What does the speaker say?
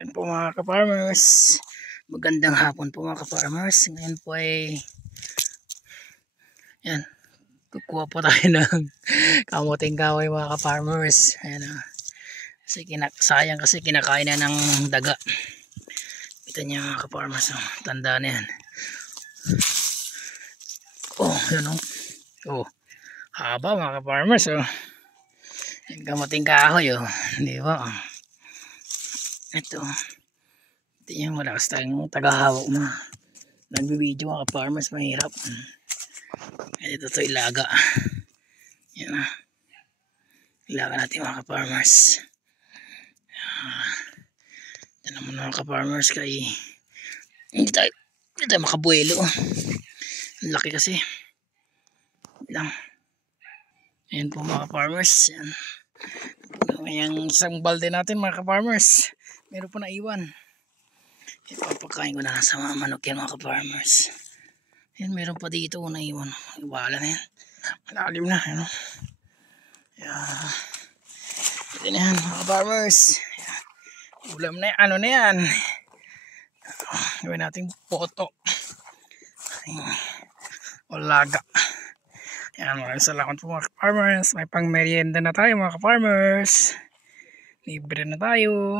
Yan po mga ka-farmers. Magandang hapon po mga ka-farmers. Ngayon po ay yan, kukuha po tayo ng kamuting kahoy mga ka-farmers. Ayan, kasi sayang kasi kinakain na ng daga. Kita niyo mga ka-farmers, tanda na yan. Oh, yun oh, haba mga ka-farmers. Yung kamuting kahoy, di ba? Ito yung malakas tayong tagahawak mo. Nagbibideo mga farmers, mahirap. Ito to ilaga. Yan na. Ilaga natin mga farmers. Yan naman mga farmers kay hindi tayo makabuelo. Ang laki kasi. Lang. Ayan po mga farmers. Yan. Yung isang balde natin mga farmers. Meron po na iwan. Ipapakain ko na lang sa mga manok yan mga ka-farmers. Yan, meron pa dito na iwan. Iwala na yan. Malalim na. Yan. Ito na yan mga ka-farmers. Ulam na yan. Ano na yan? Gawin natin poto. O laga. Yan, maraming salamat po mga ka-farmers. May pang merienda na tayo mga ka-farmers. Libre na tayo.